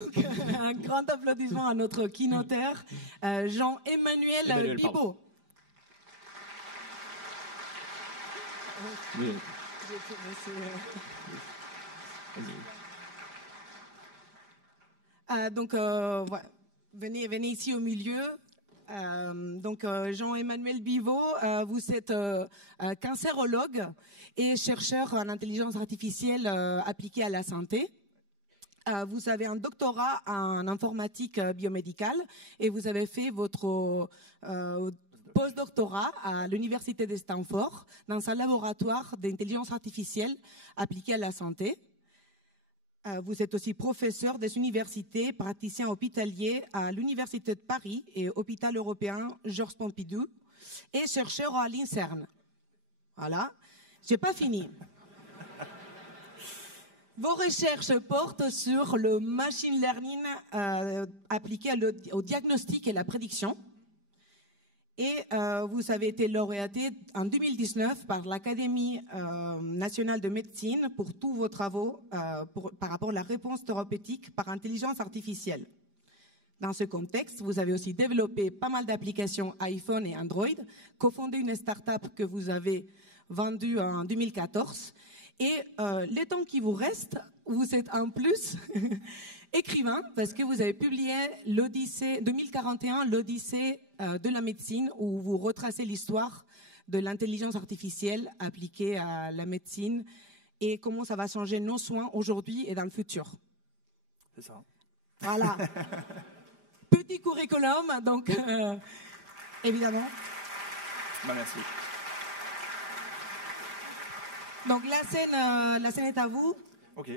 Un grand applaudissement à notre keynoteur, Jean-Emmanuel Bibaud. Oui. Venez ici au milieu. Jean-Emmanuel Bibaud, vous êtes cancérologue et chercheur en intelligence artificielle appliquée à la santé. Vous avez un doctorat en informatique biomédicale et vous avez fait votre postdoctorat à l'université de Stanford dans un laboratoire d'intelligence artificielle appliquée à la santé. Vous êtes aussi professeur des universités, praticien hospitalier à l'Université de Paris et Hôpital européen Georges Pompidou et chercheur à l'INSERM. Voilà, j'ai pas fini. Vos recherches portent sur le machine learning appliqué au diagnostic et la prédiction. Et vous avez été lauréaté en 2019 par l'Académie nationale de médecine pour tous vos travaux par rapport à la réponse thérapeutique par intelligence artificielle. Dans ce contexte, vous avez aussi développé pas mal d'applications iPhone et Android, cofondé une start-up que vous avez vendue en 2014. Et les temps qui vous restent, vous êtes en plus écrivain, parce que vous avez publié l'Odyssée 2041, l'Odyssée de la médecine, où vous retracez l'histoire de l'intelligence artificielle appliquée à la médecine et comment ça va changer nos soins aujourd'hui et dans le futur. C'est ça. Voilà. Petit curriculum, donc évidemment. Merci. Donc la scène est à vous. Ok.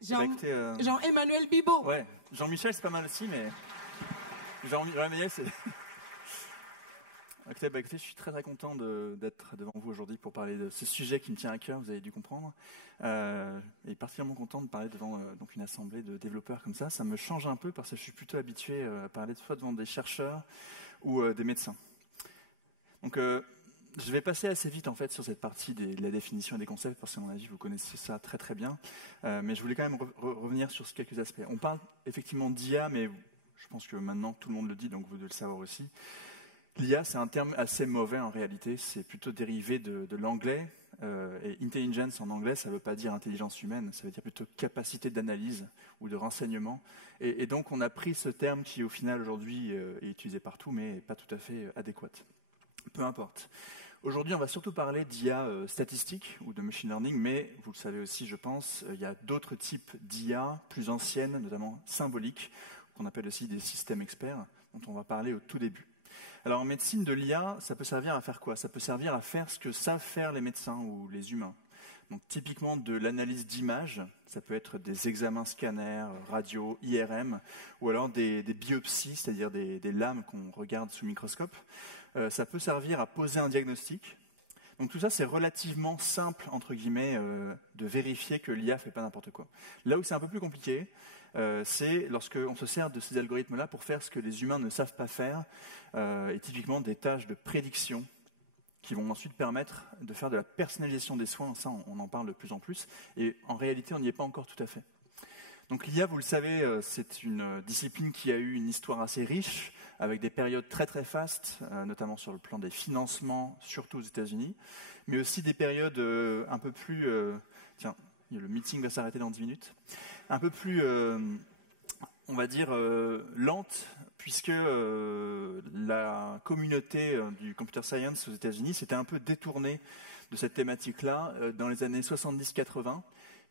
Jean-Emmanuel Bibaud. Ouais, Jean-Michel c'est pas mal aussi, mais Jean-Emmanuel c'est... Écoutez, je suis très content d'être devant vous aujourd'hui pour parler de ce sujet qui me tient à cœur, vous avez dû comprendre. Et particulièrement content de parler devant une assemblée de développeurs comme ça. Ça me change un peu parce que je suis plutôt habitué à parler soit devant des chercheurs ou des médecins. Donc je vais passer assez vite en fait sur cette partie de la définition et des concepts parce qu'à mon avis vous connaissez ça très très bien. Mais je voulais quand même revenir sur quelques aspects. On parle effectivement d'IA, mais je pense que maintenant tout le monde le dit, donc vous devez le savoir aussi. L'IA, c'est un terme assez mauvais en réalité, c'est plutôt dérivé de l'anglais. Et intelligence en anglais, ça ne veut pas dire intelligence humaine, ça veut dire plutôt capacité d'analyse ou de renseignement. Et donc on a pris ce terme qui au final aujourd'hui est utilisé partout, mais pas tout à fait adéquat. Peu importe. Aujourd'hui, on va surtout parler d'IA statistique ou de machine learning, mais vous le savez aussi, je pense, il y a d'autres types d'IA plus anciennes, notamment symboliques, qu'on appelle aussi des systèmes experts, dont on va parler au tout début. Alors en médecine, de l'IA, ça peut servir à faire quoi? Ça peut servir à faire ce que savent faire les médecins ou les humains. Donc typiquement de l'analyse d'images, ça peut être des examens scanners, radio, IRM, ou alors des biopsies, c'est-à-dire des lames qu'on regarde sous microscope. Ça peut servir à poser un diagnostic. Donc tout ça, c'est relativement simple, entre guillemets, de vérifier que l'IA ne fait pas n'importe quoi. Là où c'est un peu plus compliqué, c'est lorsqu'on se sert de ces algorithmes-là pour faire ce que les humains ne savent pas faire, et typiquement des tâches de prédiction qui vont ensuite permettre de faire de la personnalisation des soins. Ça, on en parle de plus en plus. Et en réalité, on n'y est pas encore tout à fait. Donc l'IA, vous le savez, c'est une discipline qui a eu une histoire assez riche, avec des périodes très très fastes, notamment sur le plan des financements, surtout aux États-Unis, mais aussi des périodes un peu plus... tiens, le meeting va s'arrêter dans 10 minutes. Un peu plus, on va dire, lente, puisque la communauté du computer science aux États-Unis s'était un peu détournée de cette thématique-là dans les années 70-80,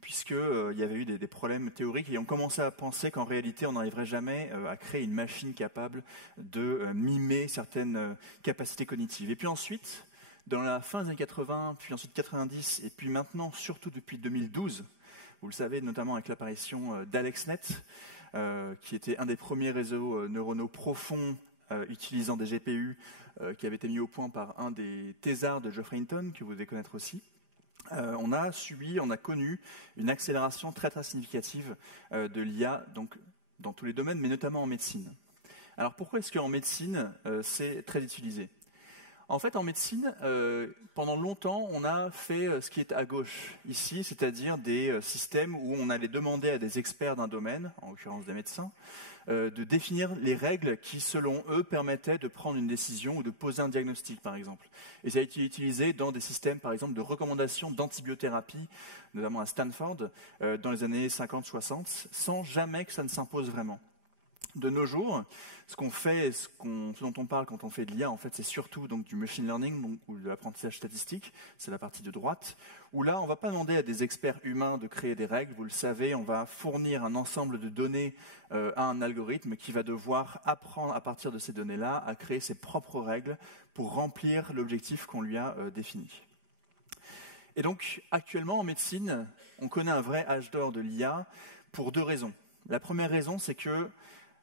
puisqu'il y avait eu des problèmes théoriques et on commençait à penser qu'en réalité, on n'arriverait jamais à créer une machine capable de mimer certaines capacités cognitives. Et puis ensuite, dans la fin des années 80, puis ensuite 90, et puis maintenant, surtout depuis 2012, vous le savez, notamment avec l'apparition d'AlexNet, qui était un des premiers réseaux neuronaux profonds utilisant des GPU, qui avait été mis au point par un des thésards de Geoffrey Hinton, que vous devez connaître aussi. On a connu une accélération très très significative de l'IA, donc dans tous les domaines, mais notamment en médecine. Alors pourquoi est-ce qu'en médecine, c'est très utilisé? En fait, en médecine, pendant longtemps, on a fait ce qui est à gauche ici, c'est-à-dire des systèmes où on allait demander à des experts d'un domaine, en l'occurrence des médecins, de définir les règles qui, selon eux, permettaient de prendre une décision ou de poser un diagnostic, par exemple. Et ça a été utilisé dans des systèmes, par exemple, de recommandation d'antibiothérapie, notamment à Stanford, dans les années 50-60, sans jamais que ça ne s'impose vraiment. De nos jours, ce qu'on fait, ce dont on parle quand on fait de l'IA, en fait, c'est surtout donc, du machine learning donc, ou de l'apprentissage statistique, c'est la partie de droite, où là, on ne va pas demander à des experts humains de créer des règles, vous le savez, on va fournir un ensemble de données à un algorithme qui va devoir apprendre à partir de ces données-là à créer ses propres règles pour remplir l'objectif qu'on lui a défini. Et donc, actuellement, en médecine, on connaît un vrai âge d'or de l'IA pour deux raisons. La première raison, c'est que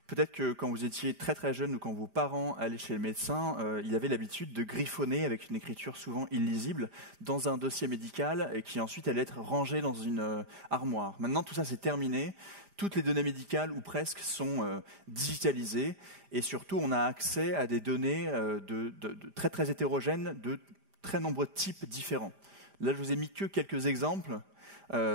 peut-être que quand vous étiez très très jeune ou quand vos parents allaient chez le médecin, ils avaient l'habitude de griffonner avec une écriture souvent illisible dans un dossier médical et qui ensuite allait être rangé dans une armoire. Maintenant, tout ça c'est terminé. Toutes les données médicales, ou presque, sont digitalisées et surtout on a accès à des données de très très hétérogènes de très nombreux types différents. Là, je vous ai mis que quelques exemples.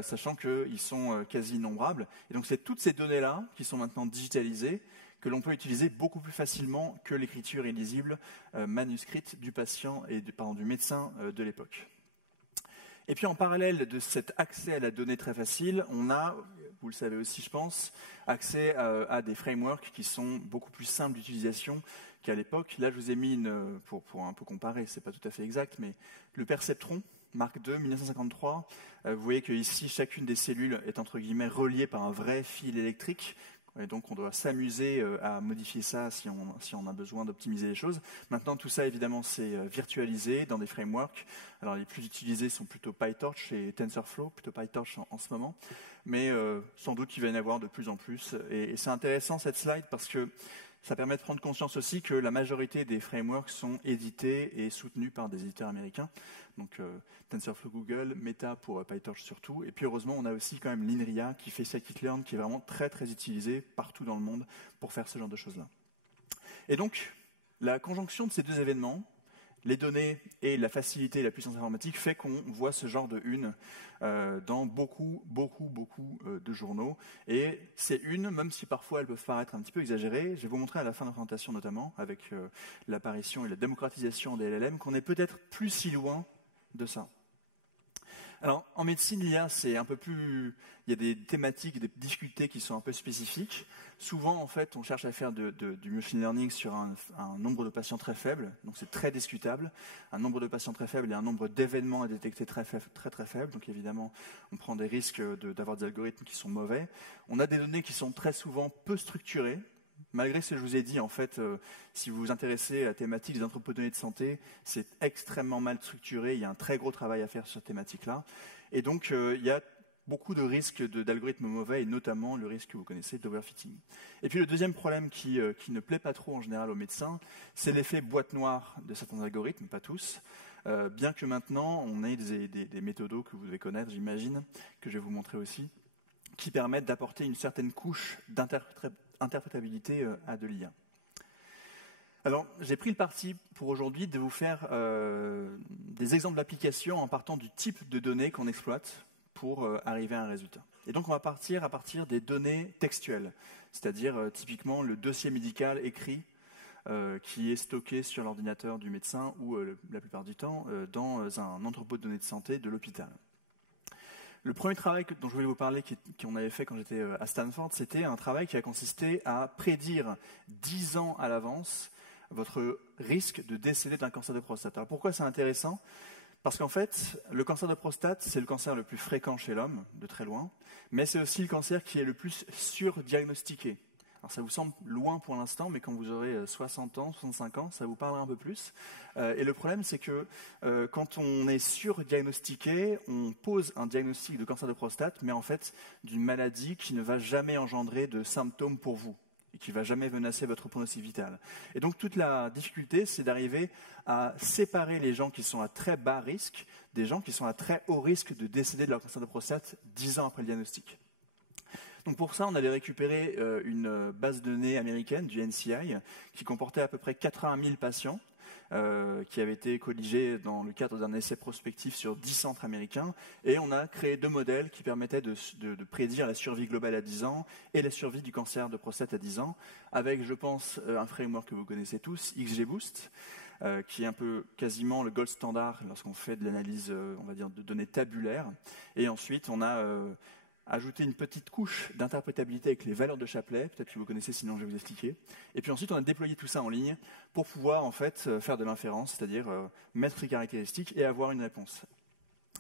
Sachant qu'ils sont quasi innombrables. Et donc c'est toutes ces données-là qui sont maintenant digitalisées que l'on peut utiliser beaucoup plus facilement que l'écriture illisible manuscrite du patient et du médecin de l'époque. Et puis en parallèle de cet accès à la donnée très facile, on a, vous le savez aussi je pense, accès à des frameworks qui sont beaucoup plus simples d'utilisation qu'à l'époque. Là je vous ai mis, pour un peu comparer, c'est pas tout à fait exact, mais le perceptron, Mark II, 1953. Vous voyez qu'ici, chacune des cellules est entre guillemets reliée par un vrai fil électrique. Et donc, on doit s'amuser à modifier ça si on a besoin d'optimiser les choses. Maintenant, tout ça, évidemment, c'est virtualisé dans des frameworks. Alors, les plus utilisés sont plutôt PyTorch et TensorFlow, plutôt PyTorch en ce moment. Mais sans doute qu'il va y en avoir de plus en plus. Et c'est intéressant, cette slide, parce que ça permet de prendre conscience aussi que la majorité des frameworks sont édités et soutenus par des éditeurs américains. Donc TensorFlow Google, Meta pour PyTorch surtout. Et puis heureusement, on a aussi quand même l'INRIA qui fait scikit-learn, qui est vraiment très très utilisé partout dans le monde pour faire ce genre de choses-là. Et donc, la conjonction de ces deux événements, les données et la facilité et la puissance informatique, fait qu'on voit ce genre de une dans beaucoup de journaux. Et ces unes, même si parfois elles peuvent paraître un petit peu exagérées, je vais vous montrer à la fin de la présentation notamment, avec l'apparition et la démocratisation des LLM, qu'on est peut-être plus si loin de ça. Alors, en médecine, l'IA, c'est un peu plus... Il y a des thématiques, des difficultés qui sont un peu spécifiques. Souvent, en fait, on cherche à faire du machine learning sur un nombre de patients très faible, donc c'est très discutable. Un nombre de patients très faible et un nombre d'événements à détecter très faible. Donc évidemment, on prend des risques d'avoir des algorithmes qui sont mauvais. On a des données qui sont très souvent peu structurées. Malgré ce que je vous ai dit, en fait, si vous vous intéressez à la thématique des anthropodonnées de santé, c'est extrêmement mal structuré. Il y a un très gros travail à faire sur cette thématique-là. Et donc, il y a beaucoup de risques d'algorithmes mauvais, et notamment le risque que vous connaissez d'overfitting. Et puis le deuxième problème qui ne plaît pas trop en général aux médecins, c'est l'effet boîte noire de certains algorithmes, pas tous. Bien que maintenant, on ait des méthodos que vous devez connaître, j'imagine, que je vais vous montrer aussi, qui permettent d'apporter une certaine couche d'interprétabilité à de l'IA. Alors, j'ai pris le parti pour aujourd'hui de vous faire des exemples d'applications en partant du type de données qu'on exploite pour arriver à un résultat. Et donc, on va partir à partir des données textuelles, c'est-à-dire typiquement le dossier médical écrit qui est stocké sur l'ordinateur du médecin ou la plupart du temps dans un entrepôt de données de santé de l'hôpital. Le premier travail dont je voulais vous parler, qu'on avait fait quand j'étais à Stanford, c'était un travail qui a consisté à prédire 10 ans à l'avance votre risque de décéder d'un cancer de prostate. Alors pourquoi c'est intéressant ? Parce qu'en fait, le cancer de prostate, c'est le cancer le plus fréquent chez l'homme, de très loin, mais c'est aussi le cancer qui est le plus surdiagnostiqué. Alors ça vous semble loin pour l'instant, mais quand vous aurez 60 ans, 65 ans, ça vous parlera un peu plus. Et le problème, c'est que quand on est surdiagnostiqué, on pose un diagnostic de cancer de prostate, mais en fait d'une maladie qui ne va jamais engendrer de symptômes pour vous et qui ne va jamais menacer votre pronostic vital. Et donc toute la difficulté, c'est d'arriver à séparer les gens qui sont à très bas risque des gens qui sont à très haut risque de décéder de leur cancer de prostate 10 ans après le diagnostic. Donc pour ça, on allait récupérer une base de données américaine du NCI qui comportait à peu près 80 000 patients qui avaient été colligés dans le cadre d'un essai prospectif sur 10 centres américains. Et on a créé 2 modèles qui permettaient de prédire la survie globale à 10 ans et la survie du cancer de prostate à 10 ans, avec, je pense, un framework que vous connaissez tous, XGBoost, qui est un peu quasiment le gold standard lorsqu'on fait de l'analyse, on va dire, de données tabulaires. Et ensuite, on a ajouter une petite couche d'interprétabilité avec les valeurs de Shapley, peut-être que vous connaissez, sinon je vais vous expliquer. Et puis ensuite, on a déployé tout ça en ligne pour pouvoir en fait faire de l'inférence, c'est-à-dire mettre ces caractéristiques et avoir une réponse.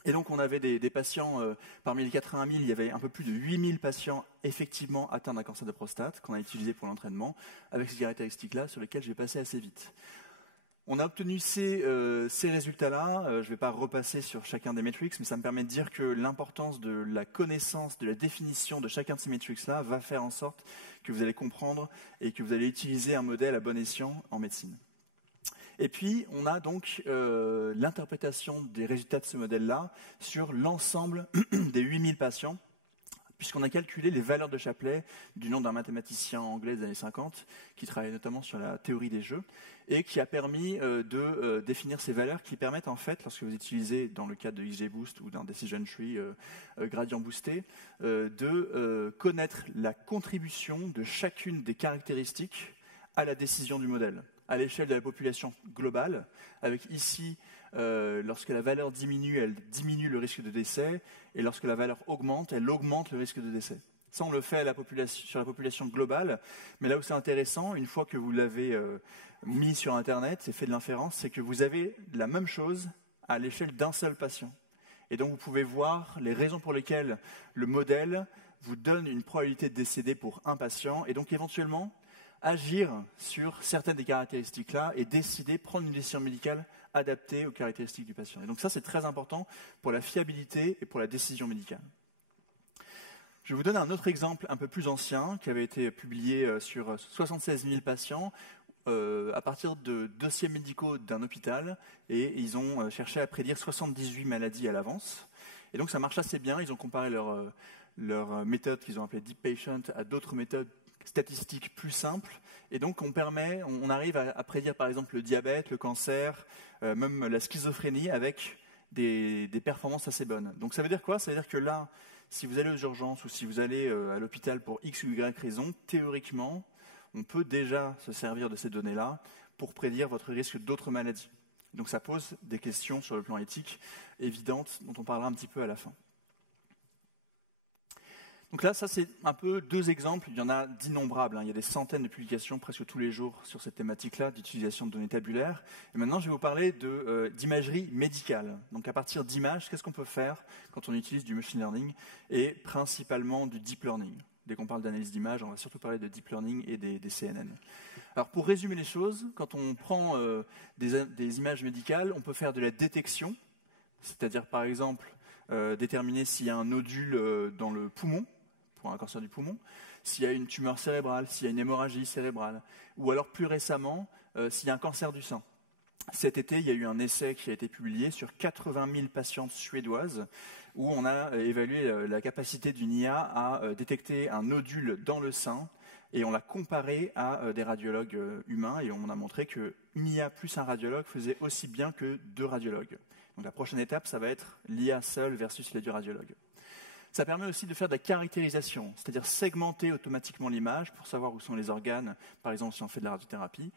Et donc on avait des patients, parmi les 80 000, il y avait un peu plus de 8 000 patients effectivement atteints d'un cancer de prostate qu'on a utilisé pour l'entraînement, avec ces caractéristiques-là sur lesquelles je vais passer assez vite. On a obtenu ces résultats-là. Je ne vais pas repasser sur chacun des metrics, mais ça me permet de dire que l'importance de la connaissance, de la définition de chacun de ces metrics-là va faire en sorte que vous allez comprendre et que vous allez utiliser un modèle à bon escient en médecine. Et puis, on a donc l'interprétation des résultats de ce modèle-là sur l'ensemble des 8000 patients, puisqu'on a calculé les valeurs de Shapley du nom d'un mathématicien anglais des années 50, qui travaillait notamment sur la théorie des jeux, et qui a permis de définir ces valeurs qui permettent en fait, lorsque vous utilisez dans le cadre de XGBoost ou d'un Decision Tree gradient boosté, de connaître la contribution de chacune des caractéristiques à la décision du modèle, à l'échelle de la population globale, avec ici, lorsque la valeur diminue, elle diminue le risque de décès, et lorsque la valeur augmente, elle augmente le risque de décès. Ça, on le fait sur la population globale, mais là où c'est intéressant, une fois que vous l'avez mis sur Internet et fait de l'inférence, c'est que vous avez la même chose à l'échelle d'un seul patient. Et donc, vous pouvez voir les raisons pour lesquelles le modèle vous donne une probabilité de décéder pour un patient, et donc éventuellement agir sur certaines des caractéristiques-là et prendre une décision médicale adaptée aux caractéristiques du patient. Et donc ça, c'est très important pour la fiabilité et pour la décision médicale. Je vous donne un autre exemple un peu plus ancien qui avait été publié sur 76 000 patients à partir de dossiers médicaux d'un hôpital, et ils ont cherché à prédire 78 maladies à l'avance. Et donc ça marche assez bien. Ils ont comparé leur méthode qu'ils ont appelée Deep Patient à d'autres méthodes statistiques plus simples, et donc on arrive à prédire par exemple le diabète, le cancer, même la schizophrénie avec des performances assez bonnes. Donc ça veut dire quoi? Ça veut dire que là, si vous allez aux urgences ou si vous allez à l'hôpital pour X ou Y raison, théoriquement, on peut déjà se servir de ces données-là pour prédire votre risque d'autres maladies. Donc ça pose des questions sur le plan éthique évidentes dont on parlera un petit peu à la fin. Donc là, ça c'est un peu 2 exemples, il y en a d'innombrables, il y a des centaines de publications presque tous les jours sur cette thématique-là d'utilisation de données tabulaires. Et maintenant, je vais vous parler d'imagerie médicale. Donc à partir d'images, qu'est-ce qu'on peut faire quand on utilise du machine learning et principalement du deep learning? Dès qu'on parle d'analyse d'images, on va surtout parler de deep learning et des CNN. Alors pour résumer les choses, quand on prend des images médicales, on peut faire de la détection, c'est-à-dire par exemple déterminer s'il y a un nodule dans le poumon, pour un cancer du poumon, s'il y a une tumeur cérébrale, s'il y a une hémorragie cérébrale, ou alors plus récemment, s'il y a un cancer du sein. Cet été, il y a eu un essai qui a été publié sur 80 000 patientes suédoises, où on a évalué la capacité d'une IA à détecter un nodule dans le sein, et on l'a comparé à des radiologues humains, et on a montré qu'une IA plus un radiologue faisait aussi bien que 2 radiologues. Donc la prochaine étape, ça va être l'IA seule versus les 2 radiologues. Ça permet aussi de faire de la caractérisation, c'est-à-dire segmenter automatiquement l'image pour savoir où sont les organes, par exemple si on fait de la radiothérapie,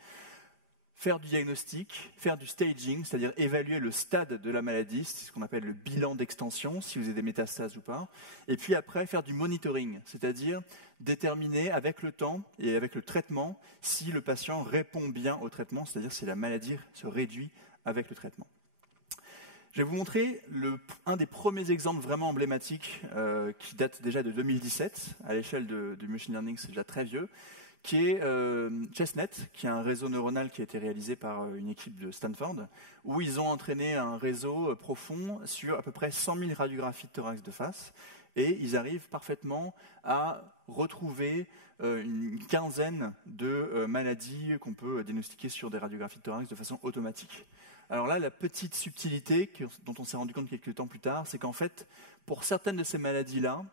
faire du diagnostic, faire du staging, c'est-à-dire évaluer le stade de la maladie, c'est ce qu'on appelle le bilan d'extension, si vous avez des métastases ou pas, et puis après faire du monitoring, c'est-à-dire déterminer avec le temps et avec le traitement si le patient répond bien au traitement, c'est-à-dire si la maladie se réduit avec le traitement. Je vais vous montrer un des premiers exemples vraiment emblématiques qui date déjà de 2017, à l'échelle du machine learning, c'est déjà très vieux, qui est ChestNet, qui est un réseau neuronal qui a été réalisé par une équipe de Stanford, où ils ont entraîné un réseau profond sur à peu près 100 000 radiographies de thorax de face, et ils arrivent parfaitement à retrouver une quinzaine de maladies qu'on peut diagnostiquer sur des radiographies de thorax de façon automatique. Alors là, la petite subtilité dont on s'est rendu compte quelques temps plus tard, c'est qu'en fait, pour certaines de ces maladies-là,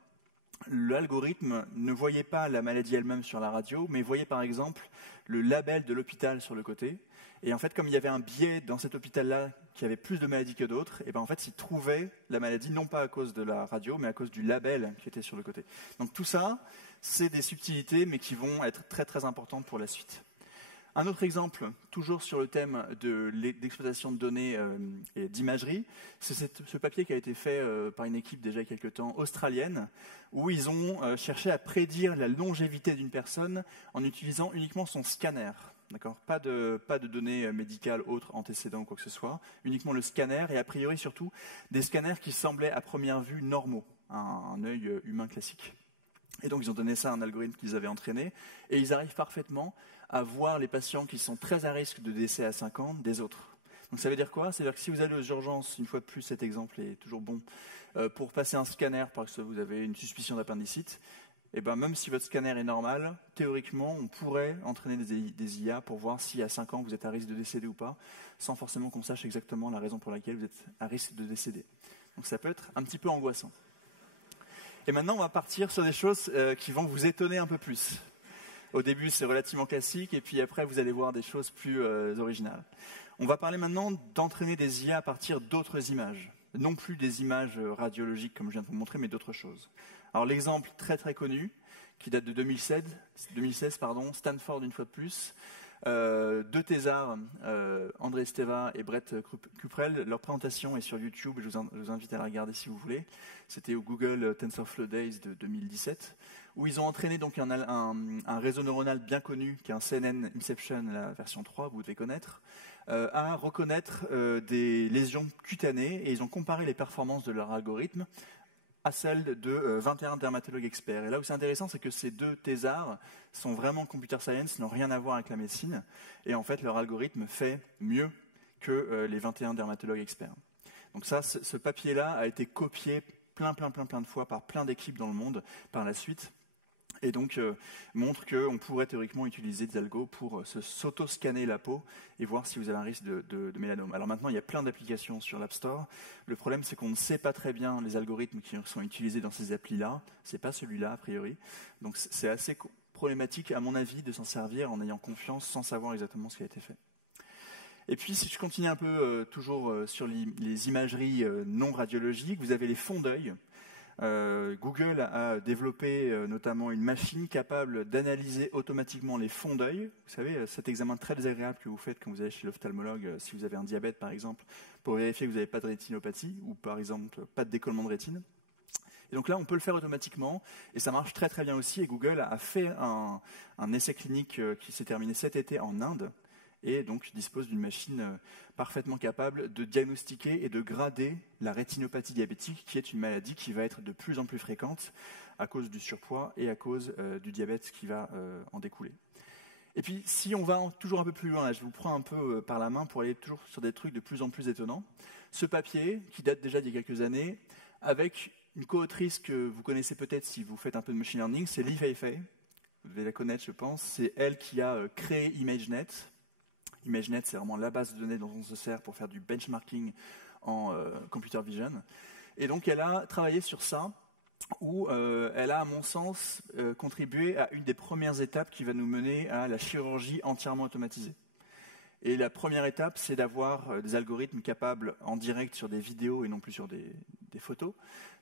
l'algorithme ne voyait pas la maladie elle-même sur la radio, mais voyait par exemple le label de l'hôpital sur le côté. Et en fait, comme il y avait un biais dans cet hôpital-là qui avait plus de maladies que d'autres, et ben en fait, il trouvait la maladie non pas à cause de la radio, mais à cause du label qui était sur le côté. Donc tout ça, c'est des subtilités, mais qui vont être très très importantes pour la suite. Un autre exemple, toujours sur le thème de l'exploitation de données et d'imagerie, c'est ce papier qui a été fait par une équipe déjà il y a quelques temps australienne, où ils ont cherché à prédire la longévité d'une personne en utilisant uniquement son scanner. D'accord ? Pas de données médicales autres, antécédents ou quoi que ce soit, uniquement le scanner et a priori surtout des scanners qui semblaient à première vue normaux, un œil humain classique. Et donc ils ont donné ça à un algorithme qu'ils avaient entraîné et ils arrivent parfaitement à voir les patients qui sont très à risque de décès à 5 ans des autres. Donc ça veut dire quoi ? C'est-à-dire que si vous allez aux urgences, une fois de plus cet exemple est toujours bon, pour passer un scanner parce que vous avez une suspicion d'appendicite, et ben même si votre scanner est normal, théoriquement, on pourrait entraîner des IA pour voir si à 5 ans vous êtes à risque de décéder ou pas, sans forcément qu'on sache exactement la raison pour laquelle vous êtes à risque de décéder. Donc ça peut être un petit peu angoissant. Et maintenant, on va partir sur des choses qui vont vous étonner un peu plus. Au début, c'est relativement classique, et puis après, vous allez voir des choses plus originales. On va parler maintenant d'entraîner des IA à partir d'autres images. Non plus des images radiologiques, comme je viens de vous montrer, mais d'autres choses. Alors l'exemple très très connu, qui date de 2016, Stanford une fois de plus, deux thésards, André Esteva et Brett Kuprell, leur présentation est sur YouTube, je vous invite à la regarder si vous voulez. C'était au Google TensorFlow Days de 2017, où ils ont entraîné donc un réseau neuronal bien connu, qui est un CNN Inception, la version 3, vous devez connaître, à reconnaître des lésions cutanées, et ils ont comparé les performances de leur algorithme à celle de 21 dermatologues experts. Et là où c'est intéressant, c'est que ces deux thésards sont vraiment computer science, n'ont rien à voir avec la médecine, et en fait leur algorithme fait mieux que les 21 dermatologues experts. Donc ça, ce papier-là a été copié plein de fois par plein d'équipes dans le monde par la suite, et donc montre qu'on pourrait théoriquement utiliser des algos pour s'auto-scanner la peau et voir si vous avez un risque de mélanome. Alors maintenant, il y a plein d'applications sur l'App Store. Le problème, c'est qu'on ne sait pas très bien les algorithmes qui sont utilisés dans ces applis-là. C'est pas celui-là, a priori. Donc c'est assez problématique, à mon avis, de s'en servir en ayant confiance sans savoir exactement ce qui a été fait. Et puis, si je continue un peu toujours sur les imageries non radiologiques, vous avez les fonds d'œil. Google a développé notamment une machine capable d'analyser automatiquement les fonds d'œil. Vous savez, cet examen très désagréable que vous faites quand vous allez chez l'ophtalmologue, si vous avez un diabète par exemple, pour vérifier que vous n'avez pas de rétinopathie ou par exemple pas de décollement de rétine. Et donc là, on peut le faire automatiquement et ça marche très très bien aussi. Et Google a fait un essai clinique qui s'est terminé cet été en Inde, et donc dispose d'une machine parfaitement capable de diagnostiquer et de grader la rétinopathie diabétique, qui est une maladie qui va être de plus en plus fréquente à cause du surpoids et à cause du diabète qui va en découler. Et puis, si on va toujours un peu plus loin, là, je vous prends un peu par la main pour aller toujours sur des trucs de plus en plus étonnants. Ce papier, qui date déjà d'il y a quelques années, avec une co-autrice que vous connaissez peut-être si vous faites un peu de machine learning, c'est Li Feifei. Vous devez la connaître, je pense. C'est elle qui a créé ImageNet. ImageNet, c'est vraiment la base de données dont on se sert pour faire du benchmarking en computer vision. Et donc, elle a travaillé sur ça, où elle a, à mon sens, contribué à une des premières étapes qui va nous mener à la chirurgie entièrement automatisée. Et la première étape, c'est d'avoir des algorithmes capables, en direct sur des vidéos et non plus sur des photos,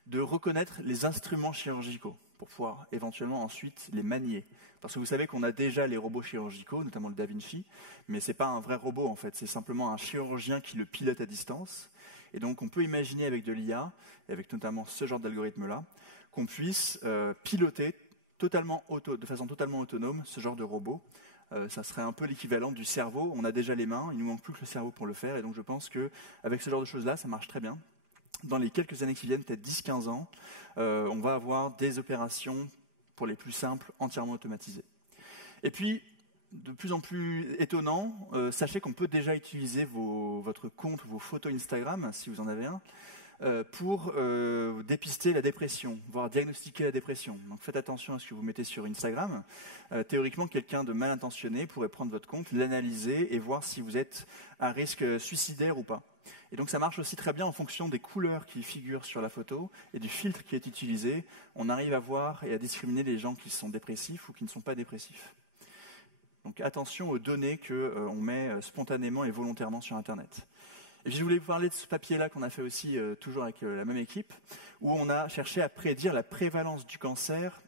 de reconnaître les instruments chirurgicaux pour pouvoir éventuellement ensuite les manier. Parce que vous savez qu'on a déjà les robots chirurgicaux, notamment le Da Vinci, mais ce n'est pas un vrai robot en fait, c'est simplement un chirurgien qui le pilote à distance. Et donc on peut imaginer avec de l'IA, et avec notamment ce genre d'algorithme-là, qu'on puisse piloter de façon totalement autonome ce genre de robot. Ça serait un peu l'équivalent du cerveau. On a déjà les mains, il ne nous manque plus que le cerveau pour le faire. Et donc je pense qu'avec ce genre de choses-là, ça marche très bien. Dans les quelques années qui viennent, peut-être 10-15 ans, on va avoir des opérations, pour les plus simples, entièrement automatisées. Et puis, de plus en plus étonnant, sachez qu'on peut déjà utiliser votre compte, vos photos Instagram, si vous en avez un, pour dépister la dépression, voire diagnostiquer la dépression. Donc faites attention à ce que vous mettez sur Instagram. Théoriquement, quelqu'un de mal intentionné pourrait prendre votre compte, l'analyser et voir si vous êtes à risque suicidaire ou pas. Et donc ça marche aussi très bien en fonction des couleurs qui figurent sur la photo et du filtre qui est utilisé. On arrive à voir et à discriminer les gens qui sont dépressifs ou qui ne sont pas dépressifs. Donc attention aux données qu'on met spontanément et volontairement sur Internet. Et puis, je voulais vous parler de ce papier-là qu'on a fait aussi, toujours avec la même équipe, où on a cherché à prédire la prévalence du cancer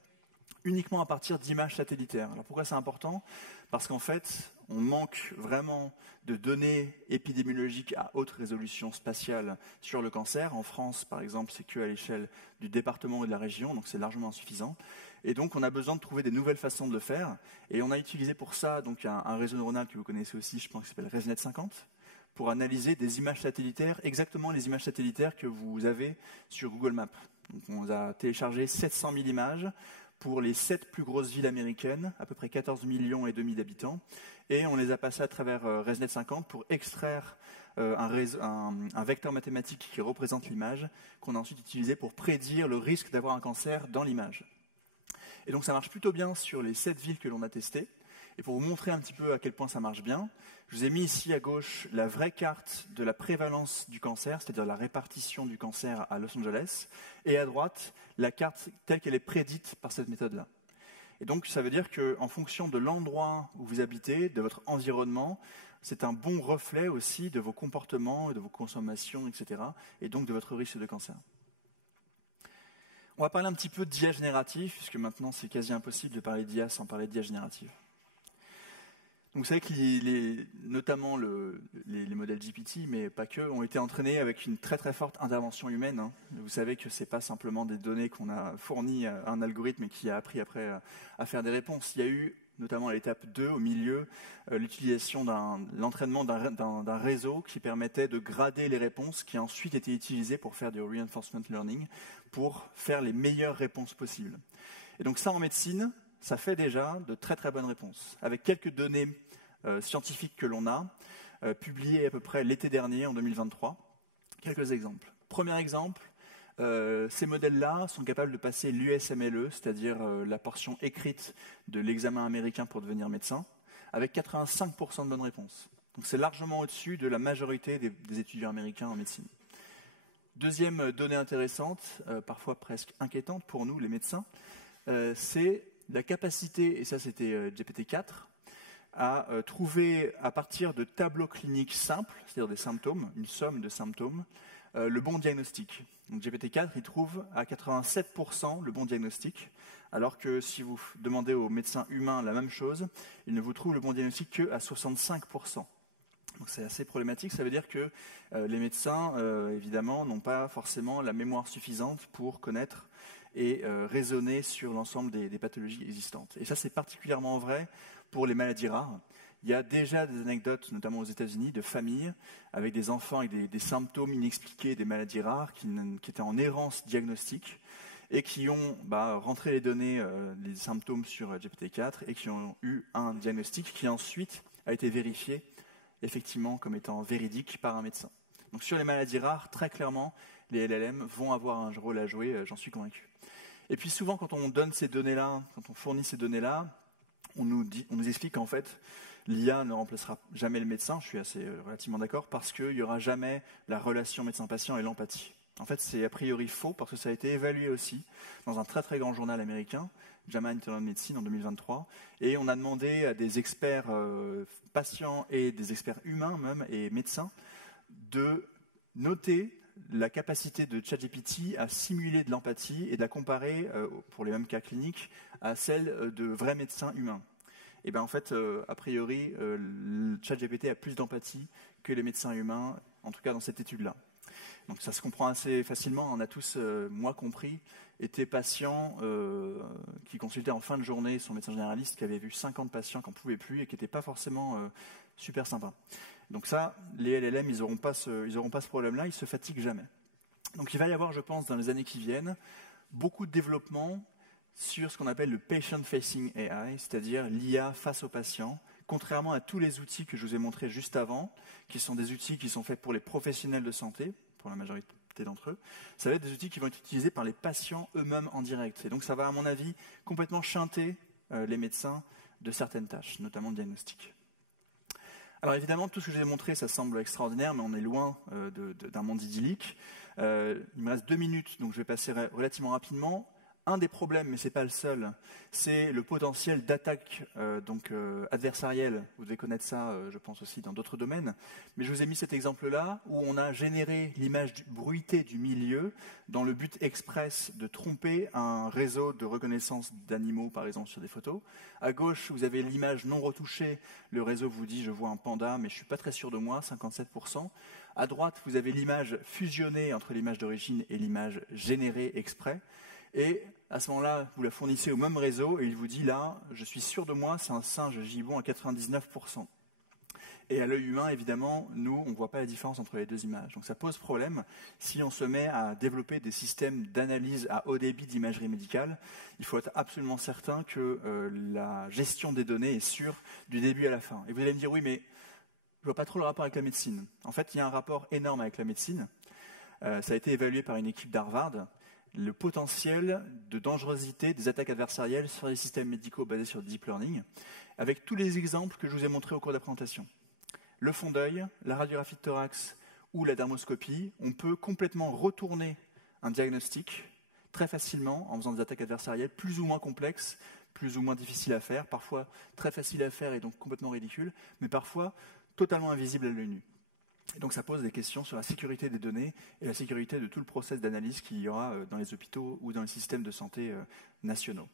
uniquement à partir d'images satellitaires. Alors pourquoi c'est important ? Parce qu'en fait, on manque vraiment de données épidémiologiques à haute résolution spatiale sur le cancer. En France, par exemple, c'est qu'à l'échelle du département et de la région, donc c'est largement insuffisant. Et donc, on a besoin de trouver des nouvelles façons de le faire. Et on a utilisé pour ça donc, un réseau neuronal que vous connaissez aussi, je pense, qui s'appelle ResNet 50, pour analyser des images satellitaires, exactement les images satellitaires que vous avez sur Google Maps. Donc, on a téléchargé 700 000 images pour les 7 plus grosses villes américaines, à peu près 14 millions et demi d'habitants, et on les a passées à travers ResNet 50 pour extraire un vecteur mathématique qui représente l'image, qu'on a ensuite utilisé pour prédire le risque d'avoir un cancer dans l'image. Et donc ça marche plutôt bien sur les 7 villes que l'on a testées. Et pour vous montrer un petit peu à quel point ça marche bien, je vous ai mis ici à gauche la vraie carte de la prévalence du cancer, c'est-à-dire la répartition du cancer à Los Angeles, et à droite, la carte telle qu'elle est prédite par cette méthode-là. Et donc ça veut dire qu'en fonction de l'endroit où vous habitez, de votre environnement, c'est un bon reflet aussi de vos comportements, de vos consommations, etc., et donc de votre risque de cancer. On va parler un petit peu d'IA générative, puisque maintenant c'est quasi impossible de parler d'IA sans parler d'IA générative. Donc vous savez que notamment les modèles GPT, mais pas que, ont été entraînés avec une très très forte intervention humaine. Hein. Vous savez que ce n'est pas simplement des données qu'on a fournies à un algorithme et qui a appris après à faire des réponses. Il y a eu, notamment à l'étape 2, au milieu, l'utilisation l'entraînement d'un réseau qui permettait de grader les réponses, qui a ensuite été utilisé pour faire du reinforcement learning, pour faire les meilleures réponses possibles. Et donc ça, en médecine, ça fait déjà de très très bonnes réponses. Avec quelques données scientifiques que l'on a, publiées à peu près l'été dernier, en 2023. Quelques exemples. Premier exemple, ces modèles-là sont capables de passer l'USMLE, c'est-à-dire la portion écrite de l'examen américain pour devenir médecin, avec 85% de bonnes réponses. Donc c'est largement au-dessus de la majorité des étudiants américains en médecine. Deuxième donnée intéressante, parfois presque inquiétante pour nous, les médecins, c'est la capacité, et ça c'était GPT-4, à trouver à partir de tableaux cliniques simples, c'est-à-dire des symptômes, une somme de symptômes, le bon diagnostic. Donc GPT-4, il trouve à 87% le bon diagnostic, alors que si vous demandez aux médecins humains la même chose, il ne vous trouve le bon diagnostic qu'à 65%. Donc c'est assez problématique, ça veut dire que les médecins, évidemment, n'ont pas forcément la mémoire suffisante pour connaître et raisonner sur l'ensemble des pathologies existantes. Et ça, c'est particulièrement vrai pour les maladies rares. Il y a déjà des anecdotes, notamment aux États-Unis, de familles avec des enfants avec des symptômes inexpliqués des maladies rares qui étaient en errance diagnostique et qui ont rentré les données, les symptômes sur GPT-4 et qui ont eu un diagnostic qui ensuite a été vérifié effectivement comme étant véridique par un médecin. Donc sur les maladies rares, très clairement, les LLM vont avoir un rôle à jouer, j'en suis convaincu. Et puis souvent, quand on donne ces données-là, quand on fournit ces données-là, on nous explique qu'en fait, l'IA ne remplacera jamais le médecin, je suis assez relativement d'accord, parce qu'il n'y aura jamais la relation médecin-patient et l'empathie. En fait, c'est a priori faux, parce que ça a été évalué aussi dans un très très grand journal américain, JAMA Internal Medicine en 2023, et on a demandé à des experts patients et des experts humains même, et médecins, de noter la capacité de ChatGPT à simuler de l'empathie et de la comparer, pour les mêmes cas cliniques, à celle de vrais médecins humains. Et bien en fait, a priori, ChatGPT a plus d'empathie que les médecins humains, en tout cas dans cette étude-là. Donc ça se comprend assez facilement, on a tous, moi compris, été patient qui consultait en fin de journée son médecin généraliste qui avait vu 50 patients qui n'en pouvaient plus et qui n'étaient pas forcément super sympas. Donc ça, les LLM, ils n'auront pas ce problème-là, ils ne se fatiguent jamais. Donc il va y avoir, je pense, dans les années qui viennent, beaucoup de développement sur ce qu'on appelle le patient-facing AI, c'est-à-dire l'IA face aux patients, contrairement à tous les outils que je vous ai montrés juste avant, qui sont des outils qui sont faits pour les professionnels de santé, pour la majorité d'entre eux, ça va être des outils qui vont être utilisés par les patients eux-mêmes en direct. Et donc ça va, à mon avis, complètement chanter les médecins de certaines tâches, notamment le diagnostic. Alors évidemment, tout ce que je vous ai montré, ça semble extraordinaire, mais on est loin d'un monde idyllique. Il me reste 2 minutes, donc je vais passer relativement rapidement. Un des problèmes, mais ce n'est pas le seul, c'est le potentiel d'attaque adversarielle. Vous devez connaître ça, je pense aussi, dans d'autres domaines. Mais je vous ai mis cet exemple-là, où on a généré l'image bruitée du milieu dans le but express de tromper un réseau de reconnaissance d'animaux, par exemple, sur des photos. À gauche, vous avez l'image non retouchée. Le réseau vous dit « je vois un panda, mais je ne suis pas très sûr de moi », 57%. À droite, vous avez l'image fusionnée entre l'image d'origine et l'image générée exprès. Et à ce moment-là, vous la fournissez au même réseau et il vous dit là, je suis sûr de moi, c'est un singe gibbon à 99%. Et à l'œil humain, évidemment, nous, on ne voit pas la différence entre les deux images. Donc ça pose problème si on se met à développer des systèmes d'analyse à haut débit d'imagerie médicale. Il faut être absolument certain que la gestion des données est sûre du début à la fin. Et vous allez me dire, oui, mais je ne vois pas trop le rapport avec la médecine. En fait, il y a un rapport énorme avec la médecine. Ça a été évalué par une équipe d'Harvard. Le potentiel de dangerosité des attaques adversarielles sur les systèmes médicaux basés sur le deep learning, avec tous les exemples que je vous ai montrés au cours de la présentation. Le fond d'œil, la radiographie de thorax ou la dermoscopie, on peut complètement retourner un diagnostic très facilement en faisant des attaques adversarielles plus ou moins complexes, plus ou moins difficiles à faire, parfois très faciles à faire et donc complètement ridicules, mais parfois totalement invisibles à l'œil nu. Et donc ça pose des questions sur la sécurité des données et la sécurité de tout le process d'analyse qu'il y aura dans les hôpitaux ou dans les systèmes de santé nationaux.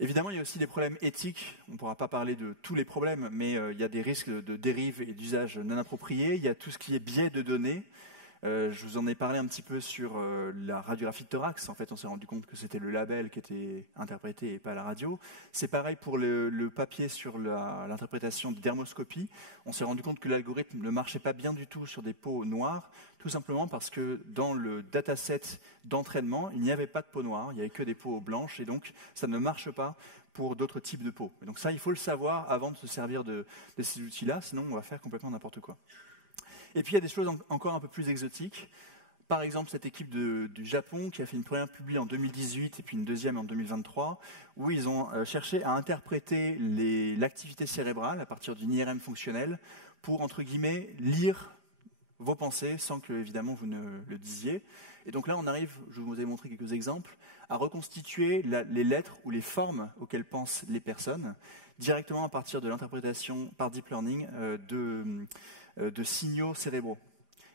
Évidemment, il y a aussi des problèmes éthiques. On ne pourra pas parler de tous les problèmes, mais il y a des risques de dérive et d'usage non approprié. Il y a tout ce qui est biais de données. Je vous en ai parlé un petit peu sur la radiographie de thorax. En fait, on s'est rendu compte que c'était le label qui était interprété et pas la radio. C'est pareil pour le papier sur l'interprétation de dermoscopie. On s'est rendu compte que l'algorithme ne marchait pas bien du tout sur des peaux noires, tout simplement parce que dans le dataset d'entraînement, il n'y avait pas de peau noire, il n'y avait que des peaux blanches, et donc ça ne marche pas pour d'autres types de peaux. Et donc ça, il faut le savoir avant de se servir de ces outils-là, sinon on va faire complètement n'importe quoi. Et puis il y a des choses encore un peu plus exotiques. Par exemple, cette équipe du Japon qui a fait une première publi en 2018 et puis une deuxième en 2023, où ils ont cherché à interpréter l'activité cérébrale à partir d'une IRM fonctionnelle pour, entre guillemets, lire vos pensées sans que, évidemment, vous ne le disiez. Et donc là, on arrive, je vous ai montré quelques exemples, à reconstituer les lettres ou les formes auxquelles pensent les personnes directement à partir de l'interprétation par deep learning de signaux cérébraux.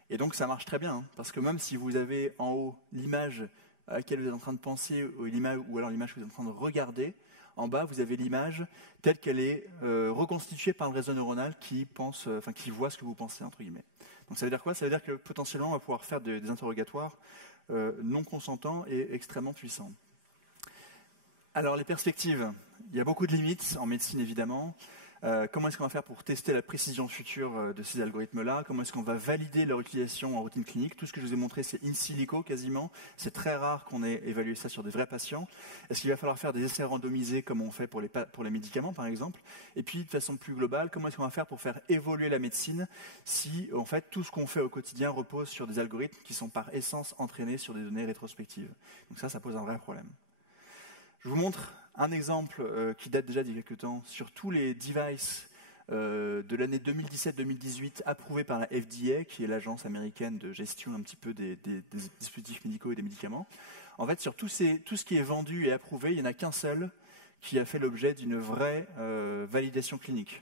Et donc ça marche très bien, hein, parce que même si vous avez en haut l'image à laquelle vous êtes en train de penser, ou alors l'image que vous êtes en train de regarder, en bas vous avez l'image telle qu'elle est reconstituée par le réseau neuronal qui voit ce que vous pensez, entre guillemets. Donc ça veut dire quoi? Ça veut dire que potentiellement on va pouvoir faire des interrogatoires non consentants et extrêmement puissants. Alors les perspectives, il y a beaucoup de limites en médecine évidemment. Comment est-ce qu'on va faire pour tester la précision future de ces algorithmes-là? Comment est-ce qu'on va valider leur utilisation en routine clinique? Tout ce que je vous ai montré, c'est in silico quasiment. C'est très rare qu'on ait évalué ça sur des vrais patients. Est-ce qu'il va falloir faire des essais randomisés comme on fait pour les médicaments, par exemple? Et puis, de façon plus globale, comment est-ce qu'on va faire pour faire évoluer la médecine si, en fait, tout ce qu'on fait au quotidien repose sur des algorithmes qui sont par essence entraînés sur des données rétrospectives? Donc ça pose un vrai problème. Je vous montre un exemple qui date déjà d'il y a quelques temps sur tous les devices de l'année 2017-2018 approuvés par la FDA, qui est l'agence américaine de gestion un petit peu des dispositifs médicaux et des médicaments. En fait, sur tout ce qui est vendu et approuvé, il n'y en a qu'un seul qui a fait l'objet d'une vraie validation clinique.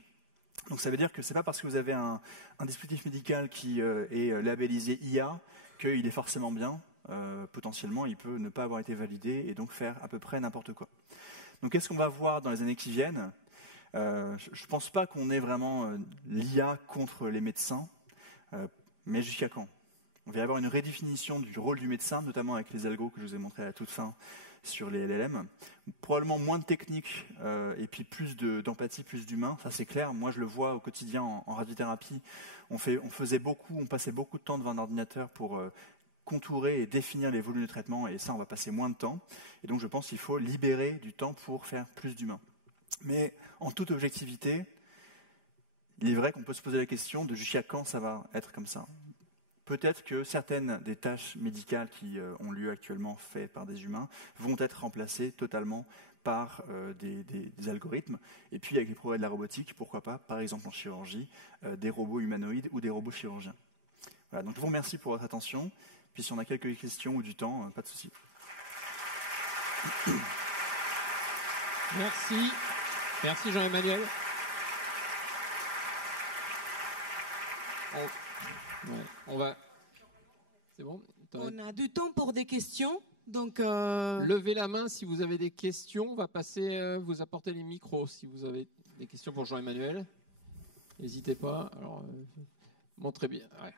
Donc ça veut dire que ce n'est pas parce que vous avez un dispositif médical qui est labellisé IA qu'il est forcément bien. Potentiellement, il peut ne pas avoir été validé et donc faire à peu près n'importe quoi. Donc, qu'est-ce qu'on va voir dans les années qui viennent? Je ne pense pas qu'on ait vraiment l'IA contre les médecins, mais jusqu'à quand? On va y avoir une redéfinition du rôle du médecin, notamment avec les algos que je vous ai montrés à la toute fin sur les LLM. Probablement moins de technique et puis plus d'empathie, plus d'humain, ça c'est clair. Moi, je le vois au quotidien en radiothérapie. On passait beaucoup de temps devant un ordinateur pour contourer et définir les volumes de traitement, et ça, on va passer moins de temps. Et donc, je pense qu'il faut libérer du temps pour faire plus d'humain. Mais en toute objectivité, il est vrai qu'on peut se poser la question de jusqu'à quand ça va être comme ça. Peut-être que certaines des tâches médicales qui ont lieu actuellement faites par des humains vont être remplacées totalement par des algorithmes. Et puis avec les progrès de la robotique, pourquoi pas, par exemple en chirurgie, des robots humanoïdes ou des robots chirurgiens. Voilà, donc je vous remercie pour votre attention. Puis si on a quelques questions ou du temps, pas de souci. Merci. Merci Jean-Emmanuel. On va... C'est bon? On a du temps pour des questions. Donc, levez la main si vous avez des questions. On va passer, vous apporter les micros si vous avez des questions pour Jean-Emmanuel. N'hésitez pas. Alors, montrez bien. Ouais.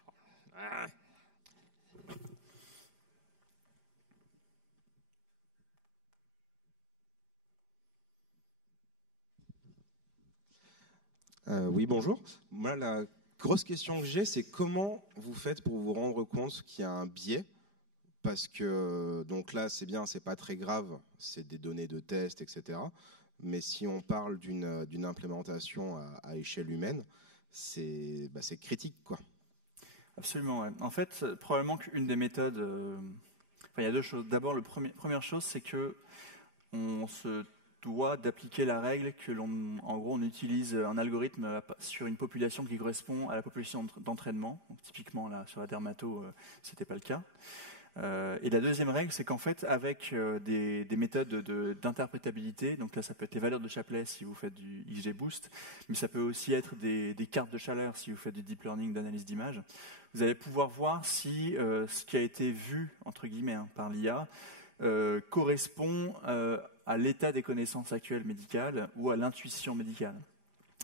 Oui, bonjour. Moi, la grosse question que j'ai, c'est comment vous faites pour vous rendre compte qu'il y a un biais? Parce que, donc là, c'est bien, c'est pas très grave, c'est des données de test, etc. Mais si on parle d'une implémentation à échelle humaine, c'est critique, quoi. Absolument, ouais. En fait, probablement qu'une des méthodes... il y a deux choses. D'abord, première chose, c'est que on se doit d'appliquer la règle que en gros, on utilise un algorithme sur une population qui correspond à la population d'entraînement. Donc, typiquement, là, sur la dermato, c'était pas le cas. Et la deuxième règle, c'est qu'en fait, avec des méthodes d'interprétabilité, donc là, ça peut être les valeurs de Shapley si vous faites du XGBoost, mais ça peut aussi être des cartes de chaleur si vous faites du deep learning d'analyse d'image. Vous allez pouvoir voir si ce qui a été vu, entre guillemets, par l'IA, correspond à l'état des connaissances actuelles médicales ou à l'intuition médicale.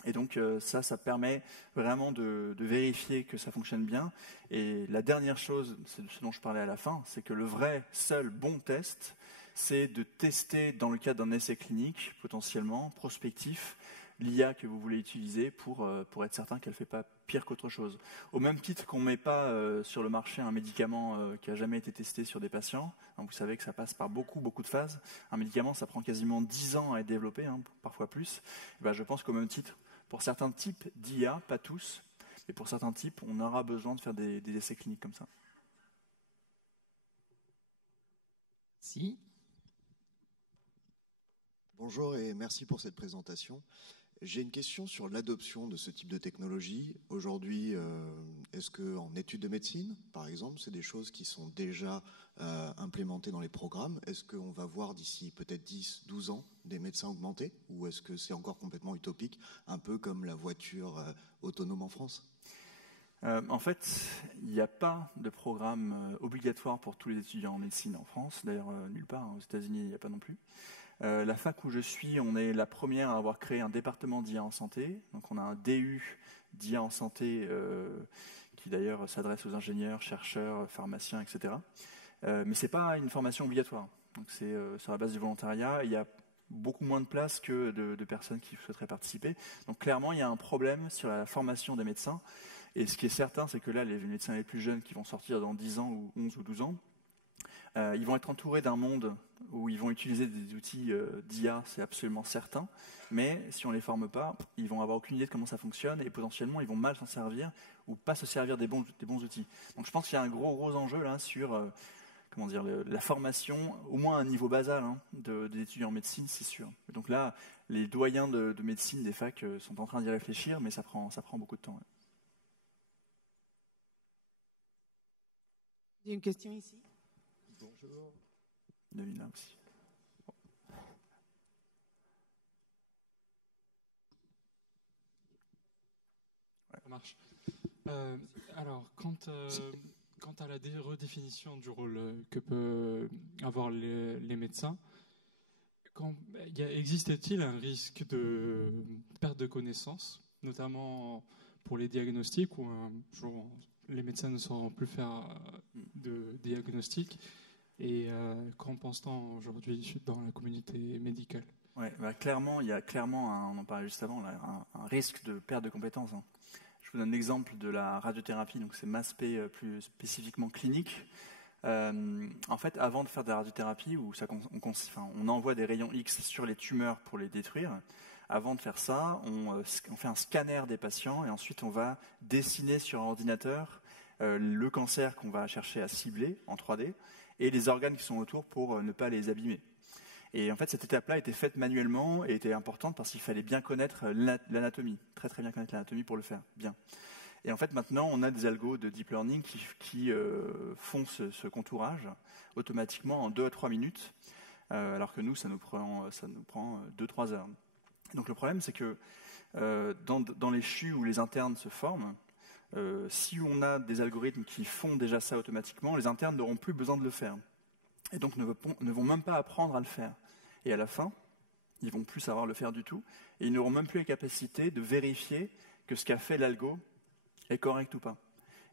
Et donc ça permet vraiment de vérifier que ça fonctionne bien. Et la dernière chose, c'est ce dont je parlais à la fin, c'est que le vrai, seul bon test, c'est de tester dans le cadre d'un essai clinique, potentiellement, prospectif, l'IA que vous voulez utiliser pour être certain qu'elle ne fait pas pire qu'autre chose. Au même titre qu'on ne met pas sur le marché un médicament qui n'a jamais été testé sur des patients, hein, vous savez que ça passe par beaucoup de phases. Un médicament, ça prend quasiment 10 ans à être développé, hein, parfois plus. Et ben, je pense qu'au même titre, pour certains types d'IA, pas tous, mais pour certains types, on aura besoin de faire des essais cliniques comme ça. Si. Bonjour et merci pour cette présentation. J'ai une question sur l'adoption de ce type de technologie. Aujourd'hui, est-ce qu'en études de médecine, par exemple, c'est des choses qui sont déjà implémentées dans les programmes? Est-ce qu'on va voir d'ici peut-être 10, 12 ans des médecins augmentés? Ou est-ce que c'est encore complètement utopique, un peu comme la voiture autonome en France? En fait, il n'y a pas de programme obligatoire pour tous les étudiants en médecine en France. D'ailleurs, nulle part. Hein, aux États-Unis, il n'y a pas non plus. La fac où je suis, on est la première à avoir créé un département d'IA en santé. Donc on a un DU d'IA en santé qui d'ailleurs s'adresse aux ingénieurs, chercheurs, pharmaciens, etc. Mais ce n'est pas une formation obligatoire. Donc c'est sur la base du volontariat. Il y a beaucoup moins de place que de personnes qui souhaiteraient participer. Donc clairement, il y a un problème sur la formation des médecins. Et ce qui est certain, c'est que là, les médecins les plus jeunes qui vont sortir dans 10 ans ou 11 ou 12 ans, ils vont être entourés d'un monde où ils vont utiliser des outils d'IA, c'est absolument certain, mais si on ne les forme pas, ils vont avoir aucune idée de comment ça fonctionne et potentiellement ils vont mal s'en servir ou pas se servir des bons outils. Donc je pense qu'il y a un gros enjeu là sur la formation, au moins à un niveau basal des étudiants en médecine, c'est sûr. Et donc là, les doyens de médecine des facs sont en train d'y réfléchir, mais ça prend beaucoup de temps. Ouais. Il y a une question ici. Bonjour. Devine là aussi. Ça marche. Alors, quant à la redéfinition du rôle que peuvent avoir les médecins, existe-t-il un risque de perte de connaissances, notamment pour les diagnostics, où un jour les médecins ne sauront plus faire de diagnostic? Et qu'en pense-t-on aujourd'hui dans la communauté médicale? Ouais, clairement, il y a on en parlait juste avant, là, un risque de perte de compétences. Hein. Je vous donne l'exemple de la radiothérapie, donc c'est MASP plus spécifiquement clinique. En fait, avant de faire de la radiothérapie, où on envoie des rayons X sur les tumeurs pour les détruire, avant de faire ça, on fait un scanner des patients et ensuite on va dessiner sur un ordinateur le cancer qu'on va chercher à cibler en 3D et les organes qui sont autour pour ne pas les abîmer. Et en fait, cette étape-là était faite manuellement et était importante parce qu'il fallait bien connaître l'anatomie, très très bien connaître l'anatomie pour le faire bien. Et en fait, maintenant, on a des algos de deep learning qui font ce contourage automatiquement en 2 à 3 minutes, alors que nous, ça nous prend 2-3 heures. Donc le problème, c'est que dans les CHU où les internes se forment, si on a des algorithmes qui font déjà ça automatiquement, les internes n'auront plus besoin de le faire. Et donc ne vont même pas apprendre à le faire. Et à la fin, ils vont plus savoir le faire du tout, et ils n'auront même plus la capacité de vérifier que ce qu'a fait l'algo est correct ou pas.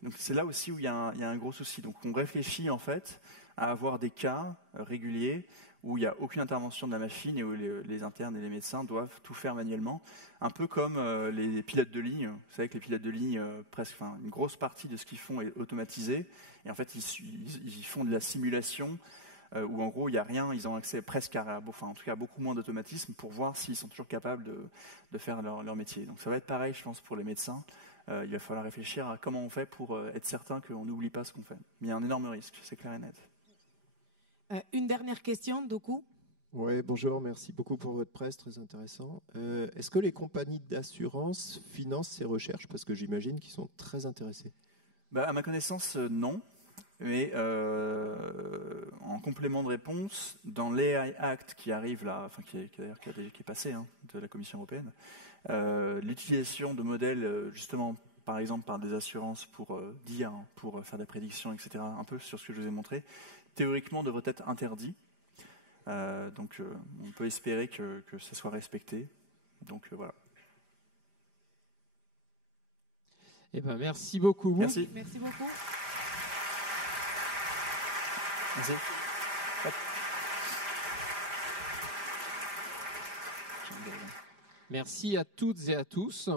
Donc c'est là aussi où il y a un gros souci. Donc on réfléchit en fait à avoir des cas réguliers où il n'y a aucune intervention de la machine et où les internes et les médecins doivent tout faire manuellement, un peu comme les pilotes de ligne. Vous savez que les pilotes de ligne, une grosse partie de ce qu'ils font est automatisé, et en fait ils font de la simulation où en gros il n'y a rien, ils ont accès presque en tout cas à beaucoup moins d'automatisme pour voir s'ils sont toujours capables de faire leur métier. Donc ça va être pareil, je pense, pour les médecins. Il va falloir réfléchir à comment on fait pour être certain qu'on n'oublie pas ce qu'on fait. Mais il y a un énorme risque, c'est clair et net. Une dernière question, Doku. Oui, bonjour, merci beaucoup pour votre presse, très intéressant. Est-ce que les compagnies d'assurance financent ces recherches? Parce que j'imagine qu'ils sont très intéressés. À ma connaissance, non. Mais en complément de réponse, dans l'AI Act qui arrive là, qui est passé de la Commission européenne, l'utilisation de modèles justement, par exemple par des assurances pour dire, pour faire des prédictions, etc., un peu sur ce que je vous ai montré, théoriquement devrait être interdit. Donc on peut espérer que ça soit respecté. Donc voilà. Eh ben, merci beaucoup. Merci. Merci beaucoup. Merci. Merci à toutes et à tous.